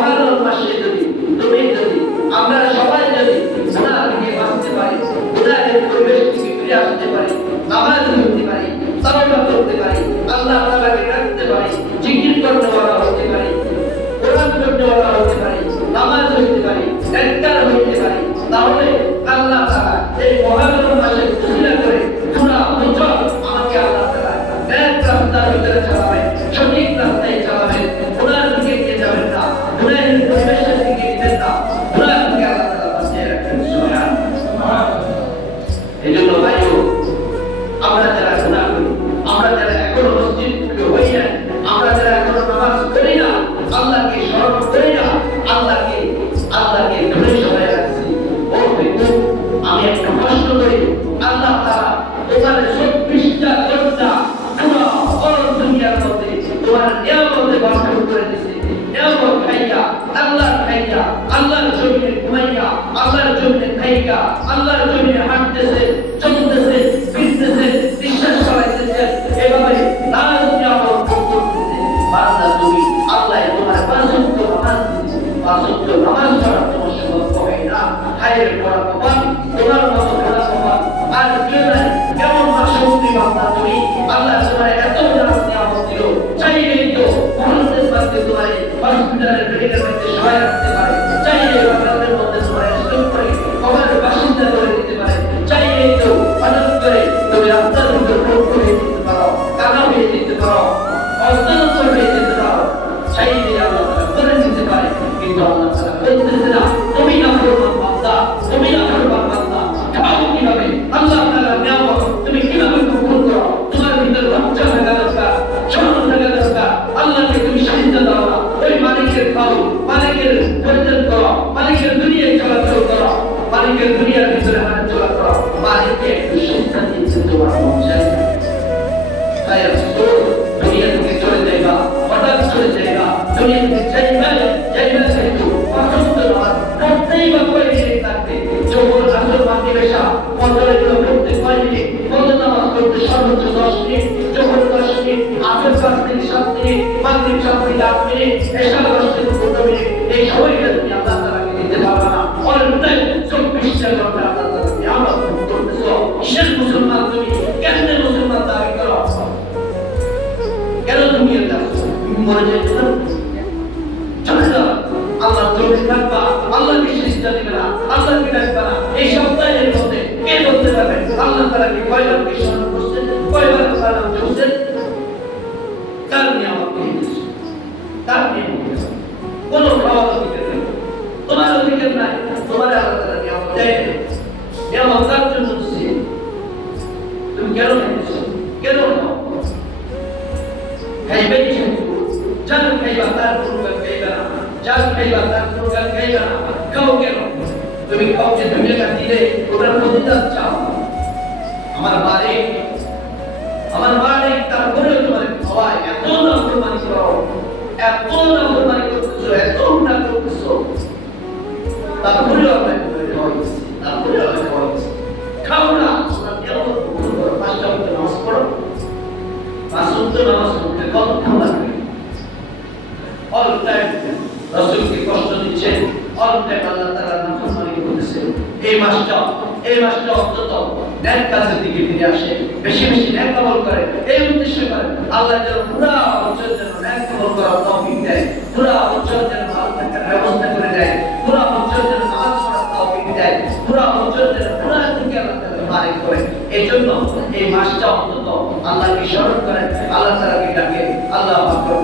মহারম মাসে যদি আমরা সবাই যদি গুনাহ থেকে বাঁচতে পারি, গুনাহের পরিবেশ থেকে ফিরে আসতে পারি, নামাজ পড়তে পারি, তাওবা করতে পারি, আল্লাহ তাআলাকে ডাকতে পারি, জিকির করতে হতে পারি, কোরআন পড়তে হতে পারি, নামাজ পড়তে পারি, নেককার হতে পারি, তাহলে আল্লাহ তাআলা এই মহারম মাসে উসিলা করে পুরা বছর আমাকে আল্লাহ তাআলা নেক রাস্তার ভিতরে চালাবেন, সঠিক রাস্তায় চালাবেন, গুনাহ থেকে নিয়ে যাবেন না, গুনাহের পরিবেশ থেকে নিবেন না, গুনাহ থেকে আল্লাহ তাআলা বাঁচিয়ে রাখবেন। সুবহানাল্লাহ। এজন্য ভাইও আমরা যারা গুনাহ করি, আমরা যারা এখনো মসজিদ থেকে হই না, আমরা যারা এখনো নামাজ পড়ি না, আল্লাহকে স্মরণ করি না, আল্লাহকে দূরে সরাই রাখছি, ও দেখো আমি একটা প্রশ্ন করি, আল্লাহ তাআলা তোমার 24টা ঘন্টা পুরো অল দুনিয়ার মধ্যে তোমার নিয়ামতে বরকত করে দিয়েছে, নিয়ামত খাইয়া, আল্লাহর জমিনে ঘুমাইয়া, আল্লাহর জমিনে খাইয়া, আল্লাহর জমিনে হাঁটতেছে, চলতেছে, ফিরতেছে, বিশ্বাস করাইতেছে, এভাবে নাজ নিয়ামত ভোগ করতেছে। বান্দা তুমি আল্লাহ তোমার পাঁচ ওয়াক্ত নামাজ পড়া তোমার সৌভাগ্য হয় না, হায়ের পড়া কপাল, তোমার মতো পড়া কপাল আর কেউ নাই। কেমন মাসুমতি বান্দা তুমি, আল্লাহ তোমার এত নিয়ামত দিল, চাইলেই তো মহানদের মধ্যে তোমার হসপিটালের বেডের মধ্যে সহায় রাখতে পারে, চাইলে বাংলাদেশের মধ্যে তোমার স্টক করে কবরের বাসিন্দা করে দিতে পারে, চাইলেই তো হঠাৎ করে তুমি রাস্তার ভিতর রোগ করে দিতে পারো, কানা হয়ে দিতে পারো, অস্ত্র হয়ে যেতে পারো, চাইলে আল্লাহ করে দিতে পারে। কিন্তু আল্লাহ তাআলা বলতেছে না তুমি না ফরমান বান্দা, তুমি না ফরমান বান্দা, খাও কিভাবে আল্লাহ তাআলার নিয়ামত তুমি কিভাবে কবুল করো, তোমার ভিতর লজ্জা থাকা দরকার, শরম থাকা দরকার, আল্লাহকে তুমি সাজদা দাও না, ওই মালিকের খাও, মালিকের পরিচয় করো, মালিকের দুনিয়ায় চলাচল করো, মালিকের দুনিয়ার ভিতরে হাঁটাচলা করো, মালিককে একটু শিক্ষা দিচ্ছে তোমার মন চাই না। তাই আফসোস দুনিয়া থেকে চলে যাইবা, হঠাৎ চলে যাইবা, দুনিয়া থেকে যাইবা কিন্তু অসুস্থ নয়, করতেই বা কয় মিনিট লাগবে, যখন আসল মাতৃভাষা ফজরের করতে 5 মিনিট, ফজর নামাজ পড়তে সর্বোচ্চ 10 মিনিট, যখন 10 মিনিট, আসর 5 থেকে 7 মিনিট, মাগরিব 7 থেকে 8 মিনিট, এশা 10 থেকে 15 মিনিট, এই সময়টা তুমি আল্লাহ তাআলাকে দিতে পারবে না। অনেকটাই 24টা ঘন্টা আল্লাহ তাআলা নিয়ামত ভোগ করতেছো। কিসের মুসলমান তুমি, কেমনে মুসলমান দাবি করো, কেন তুমি এটা মরে যাইছো না, চলে যাও, আল্লাহ জমিনে থাকবা, আল্লাহকে সিজদা দিবে না, আল্লাহকে ডাকবা না, এই সপ্তাহের মধ্যে কে বলতে পারবে আল্লাহ তাআলাকে কয়বার কি স্মরণ করছেন, কয়বার সালাম দিয়েছেন, তার নিয়ামত পেয়ে গেছে, তার নিয়ামত কোন খাওয়ার অধিকার নেই, তোমার অধিকার নাই, তোমার আল্লাহ তাআলা নিয়ামত দেয়, নিয়ামত তার জন্য দিচ্ছে, তুমি কেন খাইছো, কেন খাও, খাইবে কিন্তু যার খাইবা তার পুরোটা খাইবা না, যার খাইবা তার পুরোটা খাইবা না, খাও কেন, তুমি কাউকে দুনিয়াটা দিলে ওটার প্রতিদান চাও, আমার বাড়ি তারপরেও তোমার খাওয়ায়, এত নাফরমানি করো, এত নাফরমানি করতেছো, এত উল্টা করতেছো, তারপরেও আপনাকে খাওয়াইছি, তারপরেও আপনাকে খাওয়াইছি, খাও না, তোমরা নিয়ামত ভোগ করো, 5টা ওয়াক্ত নামাজ পড়ো, 5 ওয়াক্ত নামাজ পড়তে কতক্ষণ লাগবে, অল টাইম রাসূলকে কষ্ট দিচ্ছে, অল টাইম আল্লাহ তাআলা নাফরমানি করতেছে। এই মাসটা অন্তত নেক কাজের দিকে ফিরে আসে, বেশি বেশি নেক আমল করে, এই উদ্দেশ্য করে আল্লাহ যেন পুরা বছর যেন নেক আমল করার তৌফিক দেয়, পুরা বছর যেন ভালো থাকার ব্যবস্থা করে দেয়, পুরা বছর যেন নামাজ পড়ার তৌফিক দেয়, পুরা বছর যেন গুনাহ থেকে আল্লাহ তাআলা মাফ করে। এই জন্য এই মাসটা অন্তত আল্লাহকে স্মরণ করেন, আল্লাহ তাআলাকে ডাকেন, আল্লাহু আকবার।